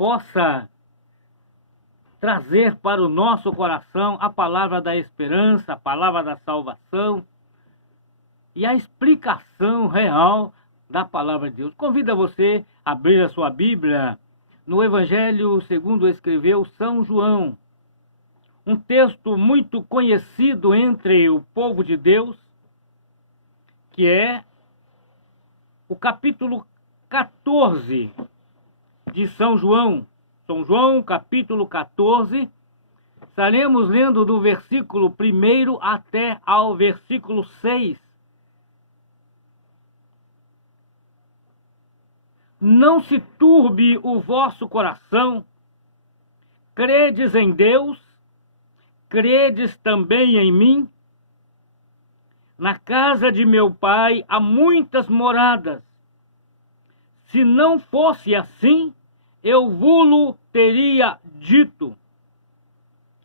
possa trazer para o nosso coração a palavra da esperança, a palavra da salvação e a explicação real da palavra de Deus. Convido você a abrir a sua Bíblia no Evangelho segundo escreveu São João, um texto muito conhecido entre o povo de Deus, que é o capítulo 14 de São João. São João, capítulo 14, estaremos lendo do versículo 1 até ao versículo 6. Não se turbe o vosso coração, credes em Deus, credes também em mim. Na casa de meu pai há muitas moradas. Se não fosse assim, eu vou-lo teria dito: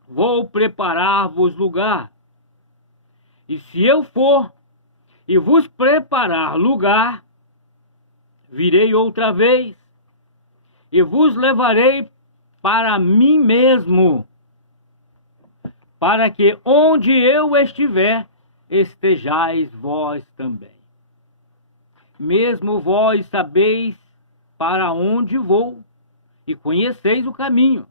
vou preparar-vos lugar. E se eu for e vos preparar lugar, virei outra vez e vos levarei para mim mesmo, para que onde eu estiver, estejais vós também. Mesmo vós sabeis para onde vou e conheceis o caminho.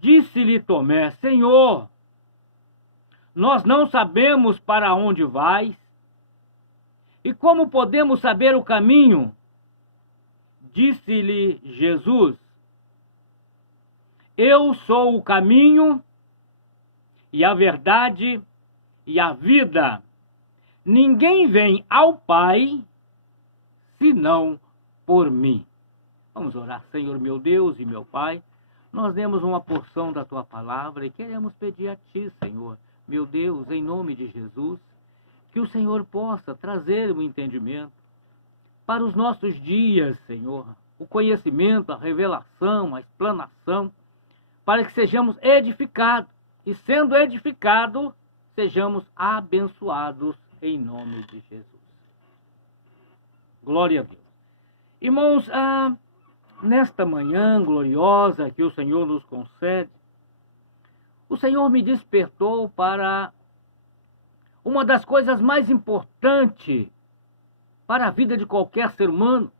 Disse-lhe Tomé: Senhor, nós não sabemos para onde vais, e como podemos saber o caminho? Disse-lhe Jesus: eu sou o caminho e a verdade e a vida. Ninguém vem ao Pai senão por mim. Vamos orar. Senhor meu Deus e meu Pai, nós demos uma porção da Tua palavra e queremos pedir a Ti, Senhor, meu Deus, em nome de Jesus, que o Senhor possa trazer o entendimento para os nossos dias, Senhor, o conhecimento, a revelação, a explanação, para que sejamos edificados e, sendo edificados, sejamos abençoados em nome de Jesus. Glória a Deus. Irmãos, nesta manhã gloriosa que o Senhor nos concede, o Senhor me despertou para uma das coisas mais importantes para a vida de qualquer ser humano,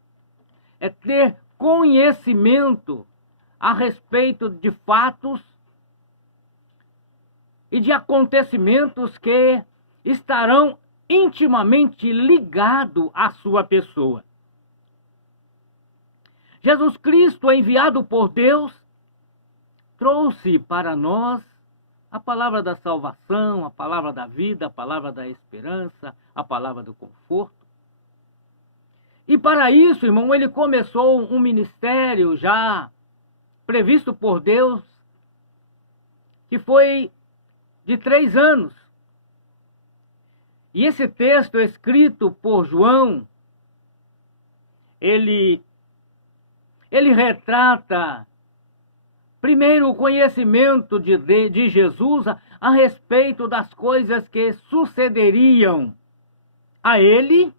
é ter conhecimento a respeito de fatos e de acontecimentos que estarão intimamente ligados à sua pessoa. Jesus Cristo, enviado por Deus, trouxe para nós a palavra da salvação, a palavra da vida, a palavra da esperança, a palavra do conforto. E para isso, irmão, ele começou um ministério já previsto por Deus, que foi de 3 anos. E esse texto escrito por João, ele retrata primeiro o conhecimento de Jesus a respeito das coisas que sucederiam a ele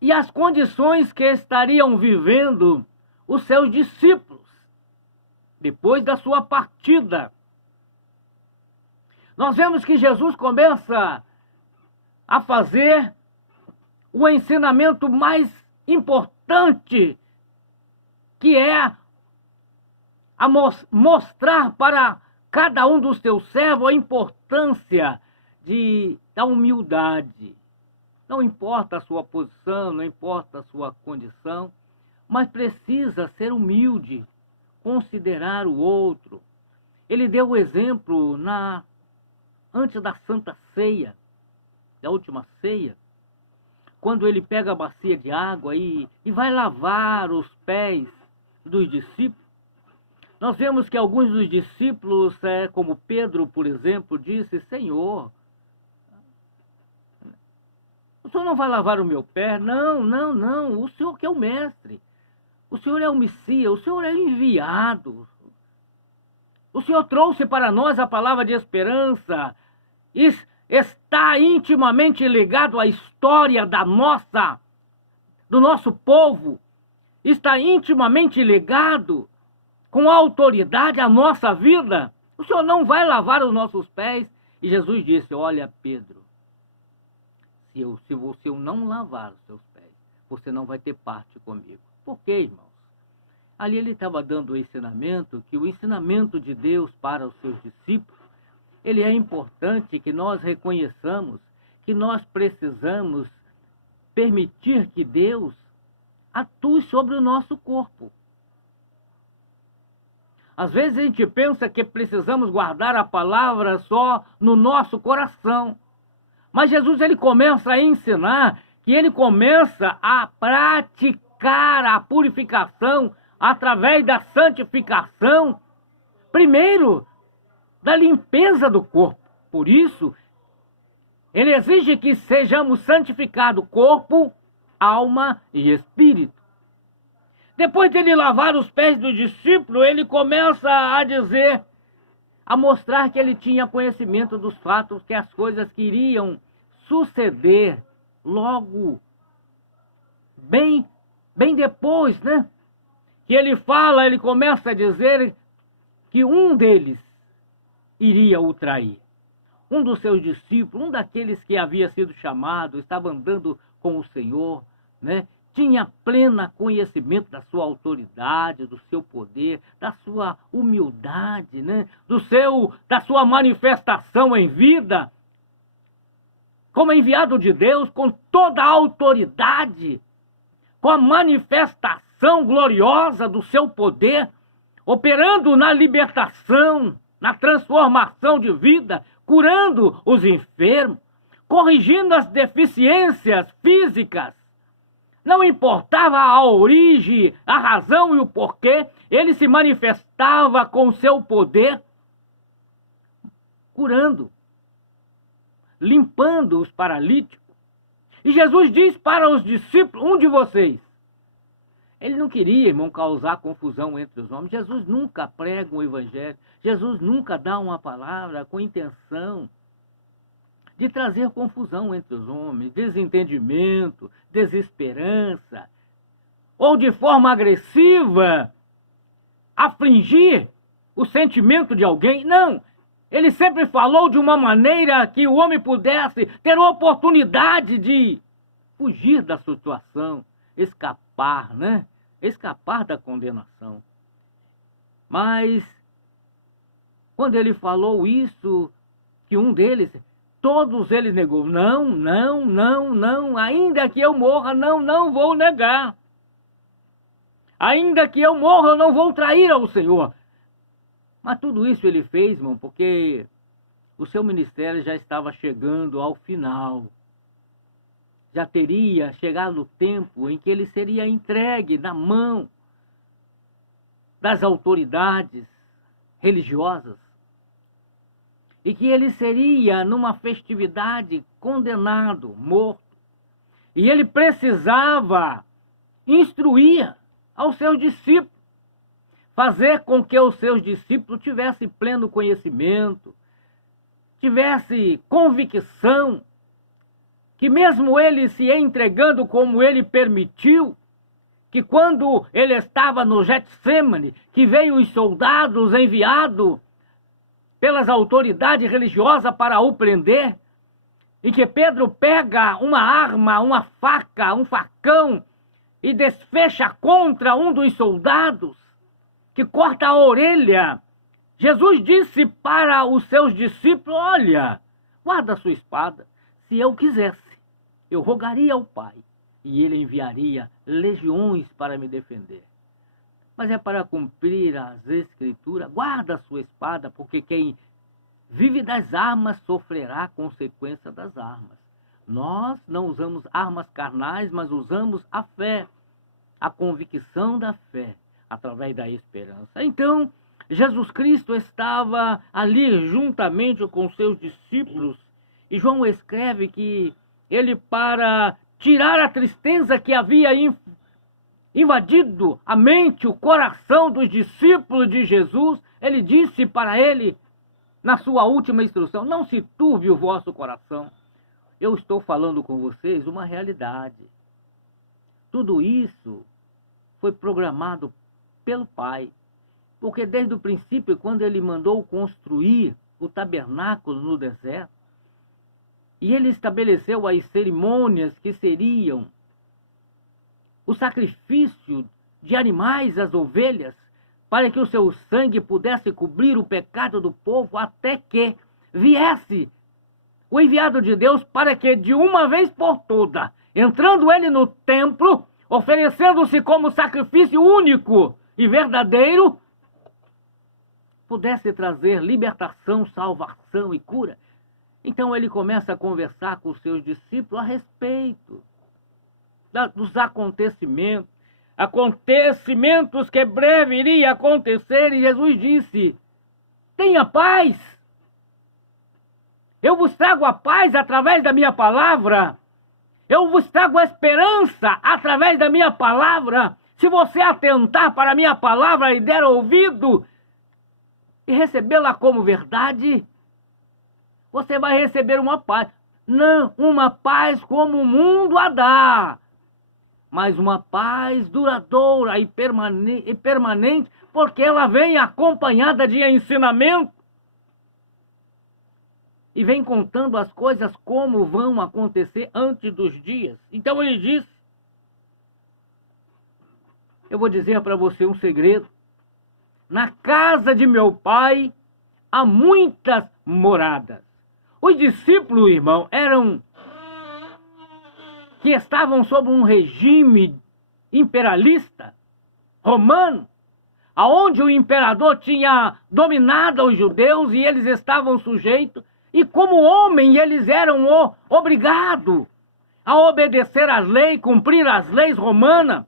e as condições que estariam vivendo os seus discípulos depois da sua partida. Nós vemos que Jesus começa a fazer o ensinamento mais importante, que é a mostrar para cada um dos seus servos a importância da humildade. Não importa a sua posição, não importa a sua condição, mas precisa ser humilde, considerar o outro. Ele deu o exemplo antes da Santa Ceia, da última ceia, quando ele pega a bacia de água e vai lavar os pés dos discípulos. Nós vemos que alguns dos discípulos, como Pedro, por exemplo, disse: Senhor, o Senhor não vai lavar o meu pé? Não, não, não, o Senhor que é o mestre. O Senhor é o Messias, o Senhor é enviado. O Senhor trouxe para nós a palavra de esperança. Está intimamente ligado à história do nosso povo. está intimamente ligado com a autoridade à nossa vida. O Senhor não vai lavar os nossos pés. E Jesus disse, olha, Pedro, se você não lavar os seus pés, você não vai ter parte comigo. Por quê, irmãos? Ali ele estava dando o ensinamento, que o ensinamento de Deus para os seus discípulos, ele é importante que nós reconheçamos que nós precisamos permitir que Deus atue sobre o nosso corpo. Às vezes a gente pensa que precisamos guardar a palavra só no nosso coração. Mas Jesus ele começa a ensinar que ele começa a praticar a purificação através da santificação, primeiro da limpeza do corpo. Por isso, ele exige que sejamos santificados corpo, alma e espírito. Depois de ele lavar os pés do discípulo, ele começa a dizer, a mostrar que ele tinha conhecimento dos fatos, que as coisas que iriam suceder logo, bem depois, né? Que ele fala, ele começa a dizer que um deles iria o trair. Um dos seus discípulos, um daqueles que havia sido chamado, estava andando com o Senhor, né? Tinha pleno conhecimento da sua autoridade, do seu poder, da sua humildade, né? Da sua manifestação em vida, como enviado de Deus, com toda a autoridade, com a manifestação gloriosa do seu poder, operando na libertação, na transformação de vida, curando os enfermos, corrigindo as deficiências físicas. Não importava a origem, a razão e o porquê, ele se manifestava com o seu poder, curando, limpando os paralíticos. E Jesus diz para os discípulos, um de vocês. Ele não queria, irmão, causar confusão entre os homens. Jesus nunca prega um evangelho. Jesus nunca dá uma palavra com intenção de trazer confusão entre os homens, desentendimento, desesperança, ou de forma agressiva, afligir o sentimento de alguém. Não, ele sempre falou de uma maneira que o homem pudesse ter a oportunidade de fugir da situação, escapar, né? Escapar da condenação. Mas, quando ele falou isso, que um deles, todos eles negou. Não, ainda que eu morra, não vou negar. Ainda que eu morra, eu não vou trair ao Senhor. Mas tudo isso ele fez, irmão, porque o seu ministério já estava chegando ao final. Já teria chegado o tempo em que ele seria entregue na mão das autoridades religiosas. E que ele seria, numa festividade, condenado, morto. E ele precisava instruir aos seus discípulos, fazer com que os seus discípulos tivessem pleno conhecimento, tivessem convicção, que mesmo ele se entregando como ele permitiu, que quando ele estava no Getsêmani, que veio os soldados enviados pelas autoridades religiosas para o prender, e que Pedro pega uma arma, uma faca, um facão, e desfecha contra um dos soldados, que corta a orelha. Jesus disse para os seus discípulos, olha, guarda a sua espada. Se eu quisesse, eu rogaria ao Pai, e ele enviaria legiões para me defender. Mas é para cumprir as Escrituras. Guarda a sua espada, porque quem vive das armas sofrerá a consequência das armas. Nós não usamos armas carnais, mas usamos a fé, a convicção da fé, através da esperança. Então, Jesus Cristo estava ali juntamente com seus discípulos, e João escreve que ele, para tirar a tristeza que havia invadido a mente, o coração dos discípulos de Jesus, ele disse para ele, na sua última instrução, não se turbe o vosso coração. Eu estou falando com vocês uma realidade. Tudo isso foi programado pelo Pai. Porque desde o princípio, quando ele mandou construir o tabernáculo no deserto, e ele estabeleceu as cerimônias que seriam o sacrifício de animais, as ovelhas, para que o seu sangue pudesse cobrir o pecado do povo, até que viesse o enviado de Deus, para que de uma vez por toda, entrando ele no templo, oferecendo-se como sacrifício único e verdadeiro, pudesse trazer libertação, salvação e cura. Então ele começa a conversar com os seus discípulos a respeito dos acontecimentos que breve iria acontecer, e Jesus disse: tenha paz. Eu vos trago a paz através da minha palavra. Eu vos trago a esperança através da minha palavra. Se você atentar para a minha palavra e der ouvido e recebê-la como verdade, você vai receber uma paz. Não uma paz como o mundo a dá, mas uma paz duradoura e permanente, porque ela vem acompanhada de ensinamento e vem contando as coisas como vão acontecer antes dos dias. Então ele diz: eu vou dizer para você um segredo. Na casa de meu pai há muitas moradas. Os discípulos, irmão, que estavam sob um regime imperialista romano, aonde o imperador tinha dominado os judeus e eles estavam sujeitos, e como homem eles eram obrigados a obedecer às leis, cumprir as leis romanas.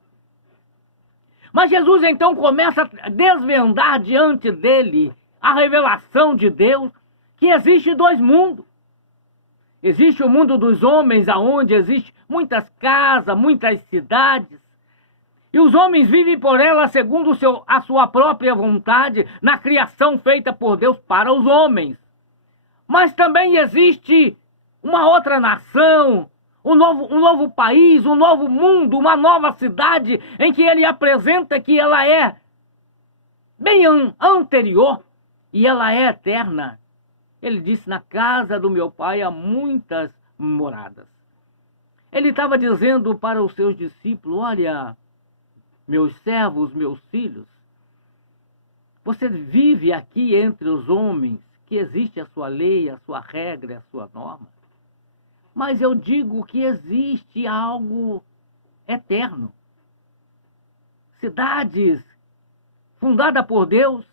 Mas Jesus então começa a desvendar diante dele a revelação de Deus, que existe dois mundos. Existe o mundo dos homens, aonde existe muitas casas, muitas cidades, e os homens vivem por elas segundo a sua própria vontade, na criação feita por Deus para os homens. Mas também existe uma outra nação, um novo país, um novo mundo, uma nova cidade, em que ele apresenta que ela é bem anterior e ela é eterna. Ele disse: na casa do meu pai há muitas moradas. Ele estava dizendo para os seus discípulos: olha, meus servos, meus filhos, você vive aqui entre os homens, que existe a sua lei, a sua regra, a sua norma. Mas eu digo que existe algo eterno. Cidades fundadas por Deus,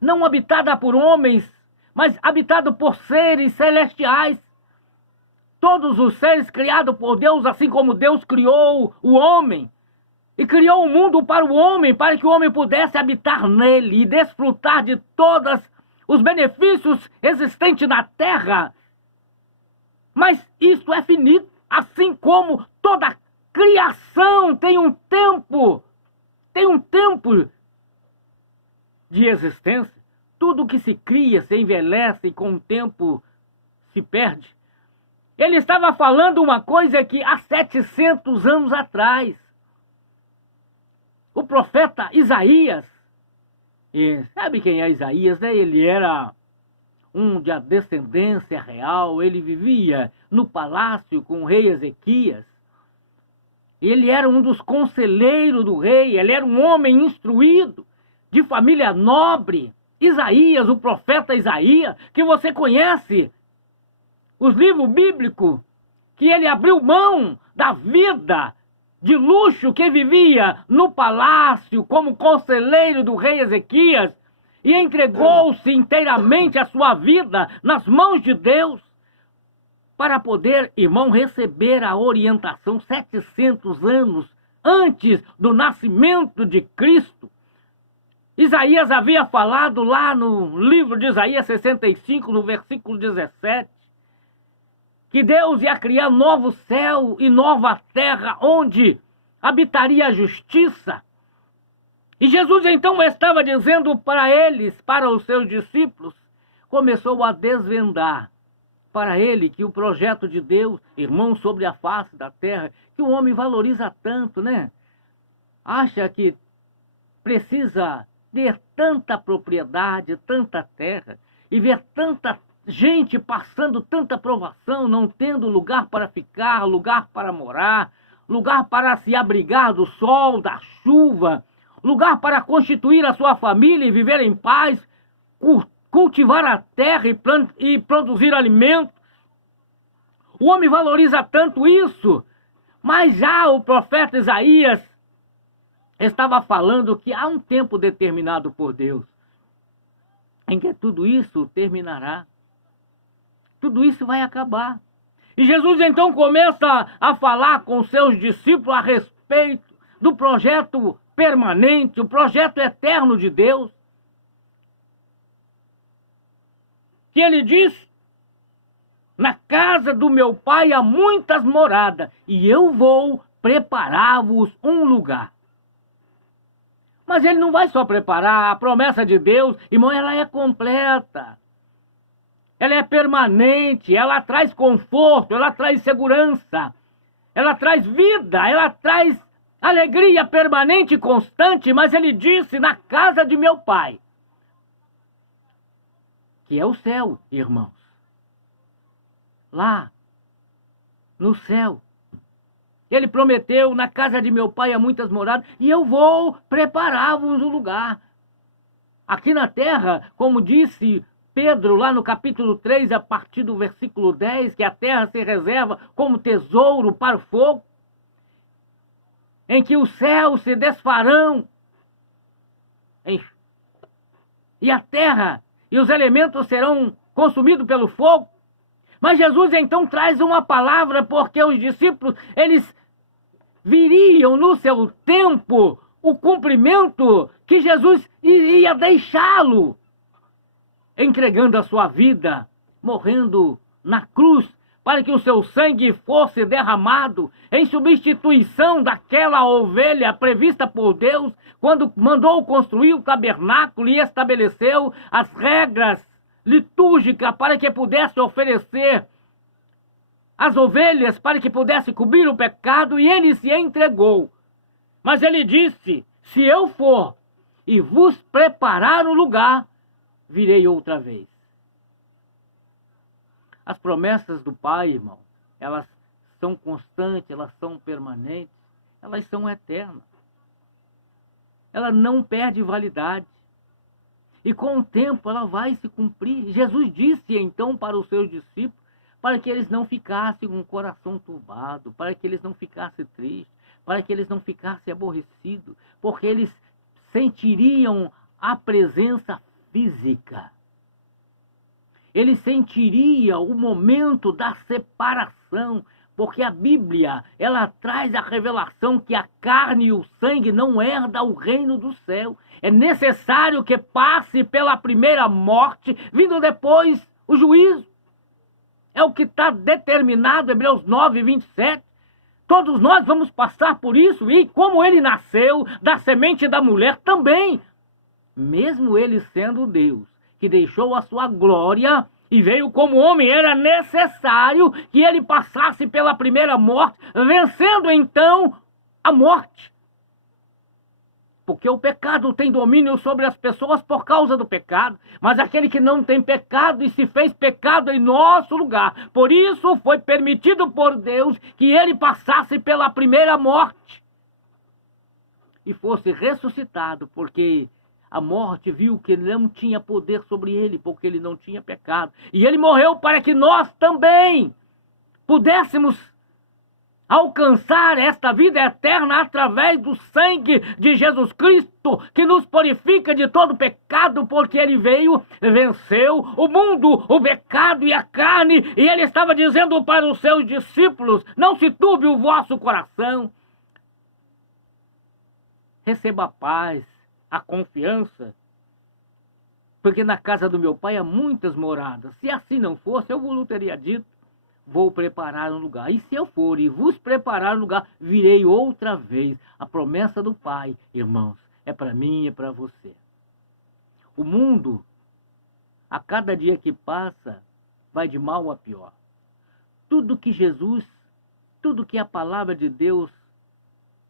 não habitada por homens, mas habitado por seres celestiais. Todos os seres criados por Deus, assim como Deus criou o homem, e criou o mundo para o homem, para que o homem pudesse habitar nele e desfrutar de todos os benefícios existentes na terra. Mas isso é finito, assim como toda criação tem um tempo de existência. Tudo que se cria se envelhece e com o tempo se perde. Ele estava falando uma coisa que há 700 anos atrás, o profeta Isaías, e sabe quem é Isaías, né? Ele era de descendência real, ele vivia no palácio com o rei Ezequias. Ele era um dos conselheiros do rei, ele era um homem instruído, de família nobre. Isaías, o profeta Isaías, que você conhece, os livros bíblicos, que ele abriu mão da vida de luxo que vivia no palácio como conselheiro do rei Ezequias e entregou-se inteiramente a sua vida nas mãos de Deus para poder, irmão, receber a orientação 700 anos antes do nascimento de Cristo. Isaías havia falado lá no livro de Isaías 65, no versículo 17, que Deus ia criar novo céu e nova terra, onde habitaria a justiça. E Jesus então estava dizendo para eles, para os seus discípulos, começou a desvendar para ele que o projeto de Deus, irmão, sobre a face da terra, que o homem valoriza tanto, né? acha que precisa ter tanta propriedade, tanta terra, e ver tanta gente passando tanta provação, não tendo lugar para ficar, lugar para morar, lugar para se abrigar do sol, da chuva, lugar para constituir a sua família e viver em paz, cultivar a terra e produzir alimento. O homem valoriza tanto isso, mas já o profeta Isaías estava falando que há um tempo determinado por Deus, em que tudo isso terminará. Tudo isso vai acabar. E Jesus então começa a falar com seus discípulos a respeito do projeto permanente, o projeto eterno de Deus. Que ele diz: na casa do meu pai há muitas moradas, e eu vou preparar-vos um lugar. Mas ele não vai só preparar. A promessa de Deus, irmão, ela é completa. Ela é permanente, ela traz conforto, ela traz segurança, ela traz vida, ela traz alegria permanente e constante. Mas ele disse: na casa de meu pai, que é o céu, irmãos. Lá, no céu. Ele prometeu: na casa de meu pai há muitas moradas, e eu vou preparar-vos um lugar. Aqui na terra, como disse Pedro, lá no capítulo 3, a partir do versículo 10, que a terra se reserva como tesouro para o fogo, em que os céus se desfarão, e a terra e os elementos serão consumidos pelo fogo. Mas Jesus então traz uma palavra, porque os discípulos, eles viriam no seu tempo o cumprimento que Jesus iria deixá-lo, entregando a sua vida, morrendo na cruz, para que o seu sangue fosse derramado em substituição daquela ovelha prevista por Deus, quando mandou construir o tabernáculo e estabeleceu as regras litúrgicas para que pudesse oferecer as ovelhas, para que pudesse cobrir o pecado, e ele se entregou. Mas ele disse: se eu for e vos preparar um lugar, virei outra vez. As promessas do Pai, irmão, elas são constantes, elas são permanentes, elas são eternas. Ela não perde validade. E com o tempo ela vai se cumprir. Jesus disse então para os seus discípulos, para que eles não ficassem com o coração turbado, para que eles não ficassem tristes, para que eles não ficassem aborrecidos, porque eles sentiriam a presença física. Ele sentiria o momento da separação, porque a Bíblia, ela traz a revelação que a carne e o sangue não herdam o reino do céu. É necessário que passe pela primeira morte, vindo depois o juízo. É o que está determinado, Hebreus 9, 27. Todos nós vamos passar por isso, e como ele nasceu da semente da mulher também, mesmo ele sendo Deus, que deixou a sua glória e veio como homem, era necessário que ele passasse pela primeira morte, vencendo então a morte. Porque o pecado tem domínio sobre as pessoas por causa do pecado, mas aquele que não tem pecado e se fez pecado em nosso lugar. Por isso foi permitido por Deus que ele passasse pela primeira morte e fosse ressuscitado, porque a morte viu que ele não tinha poder sobre ele, porque ele não tinha pecado. E ele morreu para que nós também pudéssemos alcançar esta vida eterna através do sangue de Jesus Cristo, que nos purifica de todo pecado, porque ele veio, venceu o mundo, o pecado e a carne, e ele estava dizendo para os seus discípulos: não se turbe o vosso coração, receba a paz, a confiança, porque na casa do meu pai há muitas moradas. Se assim não fosse, eu vos teria dito: vou preparar um lugar. E se eu for e vos preparar um lugar, virei outra vez. A promessa do Pai, irmãos, é para mim e é para você. O mundo, a cada dia que passa, vai de mal a pior. Tudo que Jesus, tudo que a palavra de Deus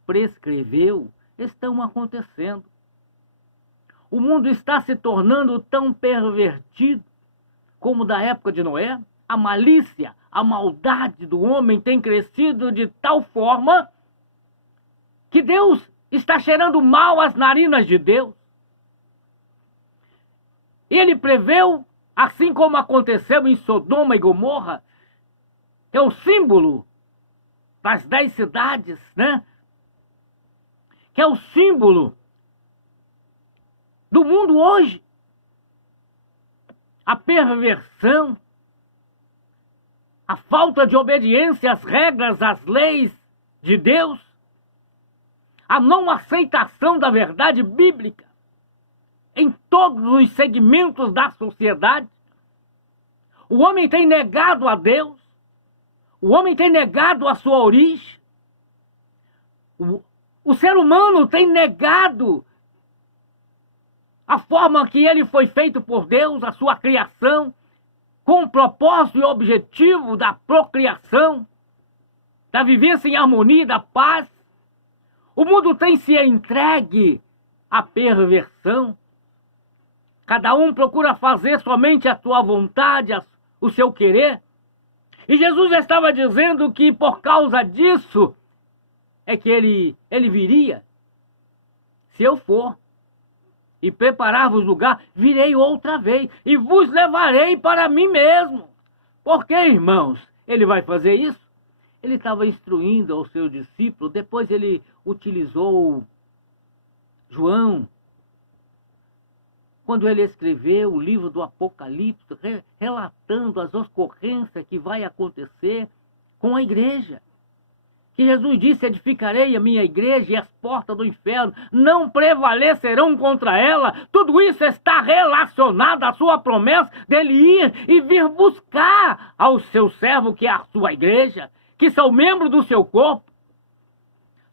prescreveu, estão acontecendo. O mundo está se tornando tão pervertido como da época de Noé. A malícia, a maldade do homem tem crescido de tal forma que Deus está cheirando mal às narinas de Deus. Ele preveu, assim como aconteceu em Sodoma e Gomorra, que é o símbolo das 10 cidades, né? Que é o símbolo do mundo hoje. A perversão, a falta de obediência às regras, às leis de Deus, a não aceitação da verdade bíblica em todos os segmentos da sociedade. O homem tem negado a Deus, o homem tem negado a sua origem, o ser humano tem negado a forma que ele foi feito por Deus, a sua criação, com o propósito e objetivo da procriação, da vivência em harmonia, da paz. O mundo tem se entregue à perversão. Cada um procura fazer somente a sua vontade, o seu querer. E Jesus estava dizendo que por causa disso é que ele viria. Se eu for e preparar-vos lugar, virei outra vez e vos levarei para mim mesmo. Por que, irmãos, ele vai fazer isso? Ele estava instruindo aos seus discípulos, depois ele utilizou João, quando ele escreveu o livro do Apocalipse, relatando as ocorrências que vai acontecer com a igreja. Que Jesus disse: edificarei a minha igreja e as portas do inferno não prevalecerão contra ela. Tudo isso está relacionado à sua promessa dele ir e vir buscar ao seu servo, que é a sua igreja, que são membros do seu corpo.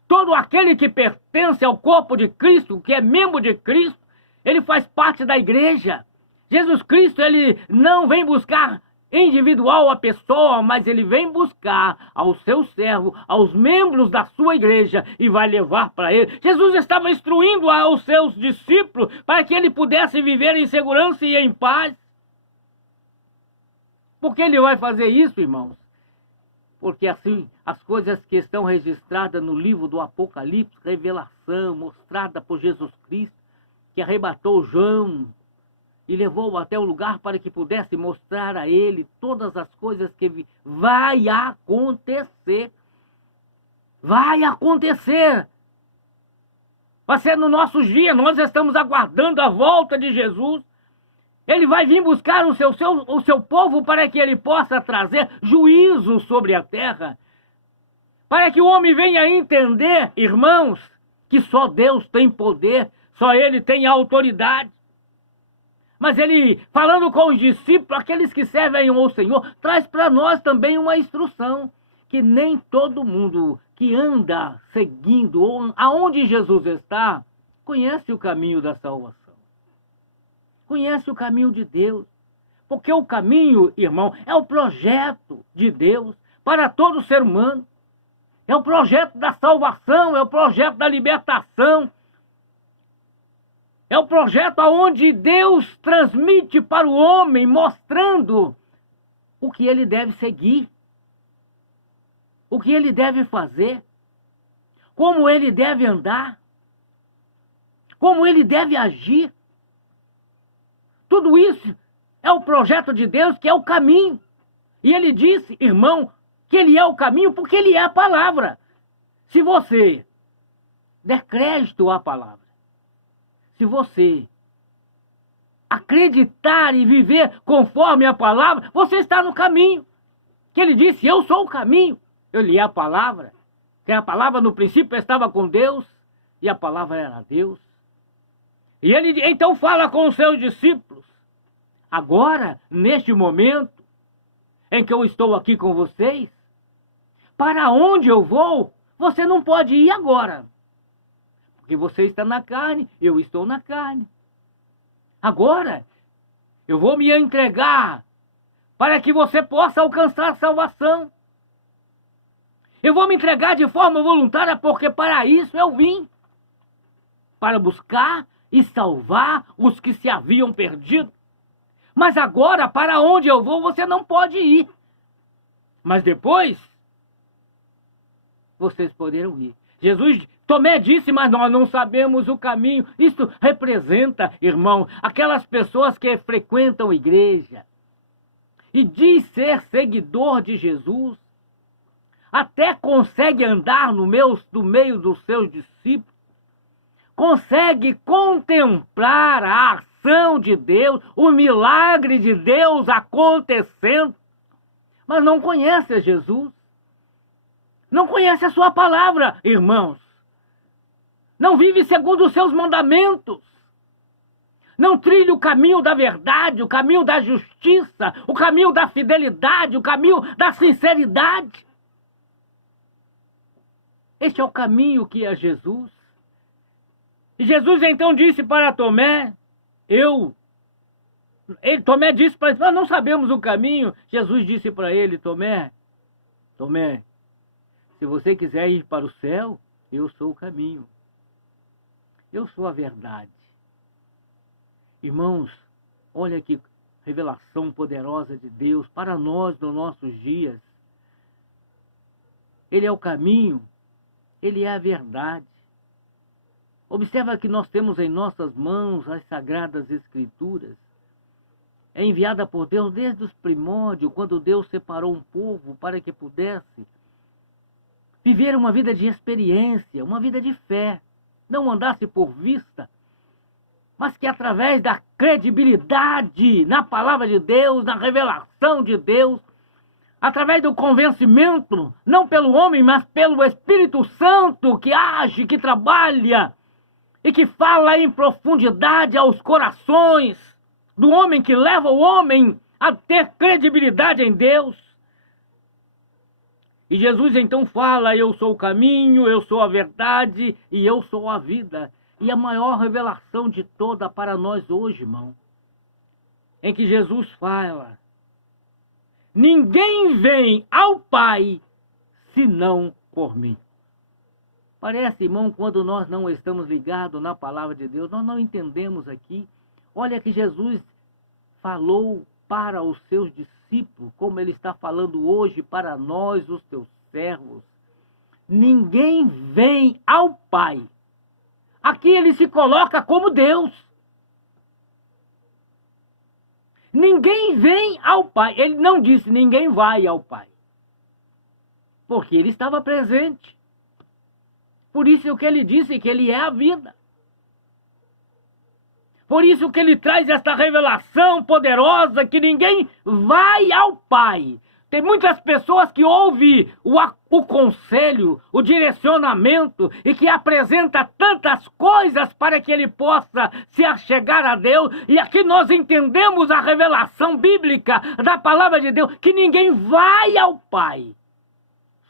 Todo aquele que pertence ao corpo de Cristo, que é membro de Cristo, ele faz parte da igreja. Jesus Cristo, ele não vem buscar individual a pessoa, mas ele vem buscar ao seu servo, aos membros da sua igreja, e vai levar para ele. Jesus estava instruindo aos seus discípulos para que ele pudesse viver em segurança e em paz. Por que ele vai fazer isso, irmãos? Porque assim, as coisas que estão registradas no livro do Apocalipse, revelação mostrada por Jesus Cristo, que arrebatou João e levou até o lugar para que pudesse mostrar a ele todas as coisas que vai acontecer. Vai acontecer. Vai ser no nosso dia. Nós estamos aguardando a volta de Jesus. Ele vai vir buscar o seu povo para que ele possa trazer juízo sobre a terra. Para que o homem venha entender, irmãos, que só Deus tem poder, só Ele tem autoridade. Mas ele, falando com os discípulos, aqueles que servem ao Senhor, traz para nós também uma instrução, que nem todo mundo que anda seguindo aonde Jesus está, conhece o caminho da salvação. Conhece o caminho de Deus. Porque o caminho, irmão, é o projeto de Deus para todo ser humano. É o projeto da salvação, é o projeto da libertação. É o projeto onde Deus transmite para o homem, mostrando o que ele deve seguir, o que ele deve fazer, como ele deve andar, como ele deve agir. Tudo isso é o projeto de Deus, que é o caminho. E ele disse, irmão, que ele é o caminho porque ele é a palavra. Se você der crédito à palavra, se você acreditar e viver conforme a palavra, você está no caminho. Que ele disse, eu sou o caminho. Eu li a palavra, que a palavra no princípio estava com Deus, e a palavra era Deus. E ele então fala com os seus discípulos, agora, neste momento, em que eu estou aqui com vocês, para onde eu vou, você não pode ir agora. Porque você está na carne, eu estou na carne. Agora, eu vou me entregar para que você possa alcançar a salvação. Eu vou me entregar de forma voluntária, porque para isso eu vim. para buscar e salvar os que se haviam perdido. Mas agora, para onde eu vou, você não pode ir. Mas depois, vocês poderão ir. Tomé disse, mas nós não sabemos o caminho. Isso representa, irmão, aquelas pessoas que frequentam a igreja e diz ser seguidor de Jesus, até consegue andar no meio dos seus discípulos, consegue contemplar a ação de Deus, o milagre de Deus acontecendo, mas não conhece a Jesus, não conhece a sua palavra, irmãos, não vive segundo os seus mandamentos, não trilha o caminho da verdade, o caminho da justiça, o caminho da fidelidade, o caminho da sinceridade. Este é o caminho que é Jesus. E Jesus então disse para Tomé, Tomé disse para ele, nós não sabemos o caminho. Jesus disse para ele, Tomé, se você quiser ir para o céu, eu sou o caminho. Eu sou a verdade. Irmãos, olha que revelação poderosa de Deus para nós nos nossos dias. Ele é o caminho, ele é a verdade. Observa que nós temos em nossas mãos as Sagradas Escrituras. É enviada por Deus desde os primórdios, quando Deus separou um povo para que pudesse viver uma vida de experiência, uma vida de fé. Não andasse por vista, mas que através da credibilidade na palavra de Deus, na revelação de Deus, através do convencimento, não pelo homem, mas pelo Espírito Santo que age, que trabalha e que fala em profundidade aos corações do homem, que leva o homem a ter credibilidade em Deus. E Jesus então fala, eu sou o caminho, eu sou a verdade e eu sou a vida. E a maior revelação de toda para nós hoje, irmão, em que Jesus fala, ninguém vem ao Pai senão por mim. Parece, irmão, quando nós não estamos ligados na palavra de Deus, nós não entendemos aqui. Olha que Jesus falou para os seus discípulos, como ele está falando hoje para nós, os teus servos. Ninguém vem ao Pai. Aqui ele se coloca como Deus. Ninguém vem ao Pai. Ele não disse ninguém vai ao Pai. Porque ele estava presente. Por isso que ele disse que ele é a vida. Por isso que ele traz esta revelação poderosa que ninguém vai ao Pai. Tem muitas pessoas que ouvem o conselho, o direcionamento e que apresenta tantas coisas para que ele possa se achegar a Deus. E aqui nós entendemos a revelação bíblica da palavra de Deus, que ninguém vai ao Pai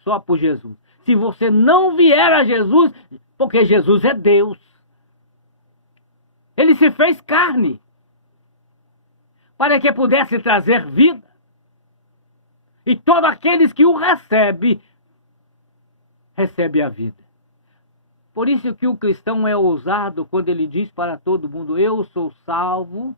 só por Jesus. Se você não vier a Jesus, porque Jesus é Deus. Ele se fez carne para que pudesse trazer vida. E todos aqueles que o recebem a vida. Por isso que o cristão é ousado quando ele diz para todo mundo, eu sou salvo,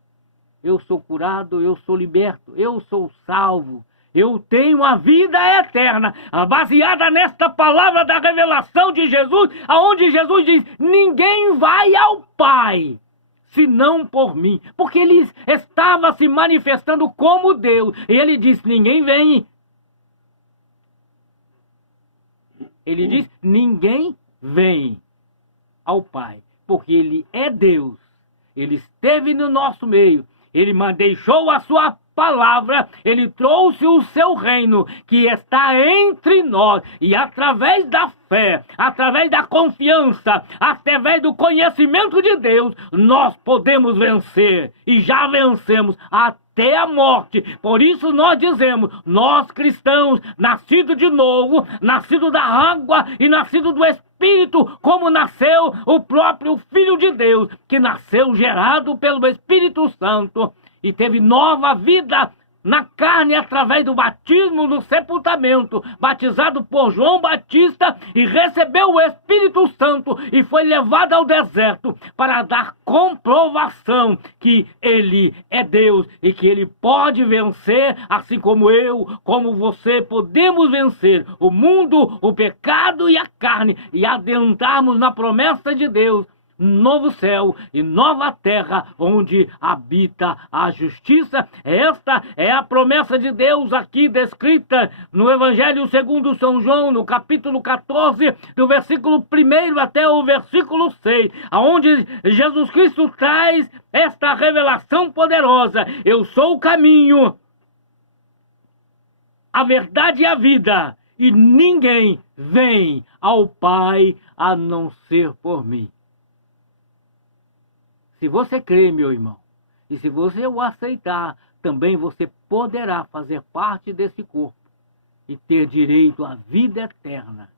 eu sou curado, eu sou liberto, eu sou salvo. Eu tenho a vida eterna, baseada nesta palavra da revelação de Jesus, aonde Jesus diz, ninguém vai ao Pai, senão por mim. Porque ele estava se manifestando como Deus. E ele disse, ninguém vem. Ele diz, ninguém vem ao Pai, porque ele é Deus. Ele esteve no nosso meio. Ele deixou a sua palavra, ele trouxe o seu reino que está entre nós e através da fé, através da confiança, através do conhecimento de Deus, nós podemos vencer e já vencemos até a morte. Por isso nós dizemos, nós cristãos, nascidos de novo, nascidos da água e nascidos do Espírito, como nasceu o próprio Filho de Deus, que nasceu gerado pelo Espírito Santo, e teve nova vida na carne através do batismo no sepultamento, batizado por João Batista, e recebeu o Espírito Santo e foi levado ao deserto para dar comprovação que ele é Deus e que ele pode vencer, assim como eu, como você, podemos vencer o mundo, o pecado e a carne e adentrarmos na promessa de Deus, novo céu e nova terra, onde habita a justiça. Esta é a promessa de Deus aqui descrita no Evangelho segundo São João, no capítulo 14, do versículo 1 até o versículo 6, aonde Jesus Cristo traz esta revelação poderosa: eu sou o caminho, a verdade e a vida, e ninguém vem ao Pai a não ser por mim. Se você crê, meu irmão, e se você o aceitar, também você poderá fazer parte desse corpo e ter direito à vida eterna.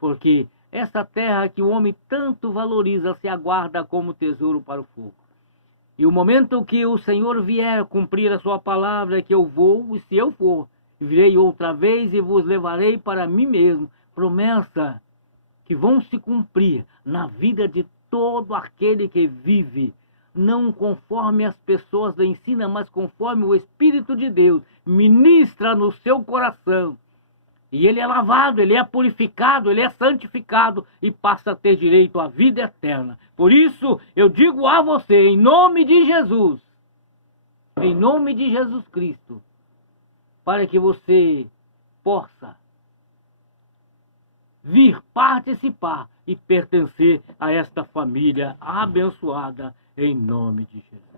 Porque essa terra que o homem tanto valoriza se aguarda como tesouro para o fogo. E o momento que o Senhor vier cumprir a sua palavra, que eu vou, e se eu for, virei outra vez e vos levarei para mim mesmo. Promessa que vão se cumprir na vida de todo aquele que vive, não conforme as pessoas ensinam, mas conforme o Espírito de Deus ministra no seu coração. E ele é lavado, ele é purificado, ele é santificado e passa a ter direito à vida eterna. Por isso, eu digo a você, em nome de Jesus Cristo, para que você possa vir participar e pertencer a esta família abençoada, em nome de Jesus.